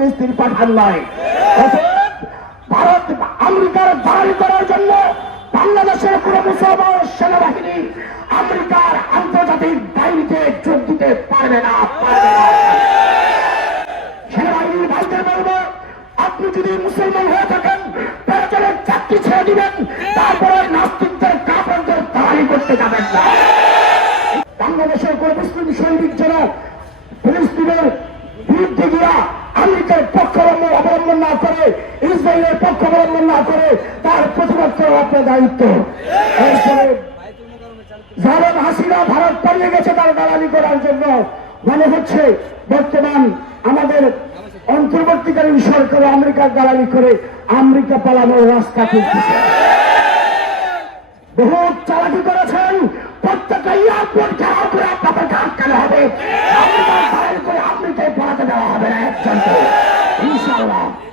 ফিলিস্তিন পাঠান নয়। ভারত আমেরিকার দাঁড়ি করার জন্য বাংলাদেশের কোন মুসলমান সেনাবাহিনী আমেরিকার আন্তর্জাতিক বাহিনীতে যোগ দিতে পারবে না। সেনাবাহিনীর ভাইদের বলবো, আপনি যদি মুসলমান হয়ে থাকেন প্রয়োজনের চাকরি ছেড়ে দিবেন, তারপরে নাস্তিকদের কাপড়দের দাঁড়ি করতে যাবেন না। বাংলাদেশের কোন মুসলিম সৈনিক যেন ফিলিস্তিনের বিরুদ্ধে গিয়া আমেরিকার পক্ষ অবলম্বন না করে, ইসরায়েলের পক্ষ অবলম্বন না করে, তার প্রতিবাদ করা আপনার দায়িত্ব। জালেম হাসিনা ভারত পালিয়ে গেছে তার দালালি করার জন্য। মনে হচ্ছে বর্তমান আমাদের অন্তর্বর্তীকালীন সরকার আমেরিকার দালালি করে আমেরিকা পালানোর রাস্তা খুঁজতেছে। বহুত চালাকি করেছেন, প্রত্যেকটা এয়ারপোর্ট ঘেরাও করে আপনাদেরকে আটকানো হবে। আমেরিকায় পালাতে দেওয়া হবে না একজনকে।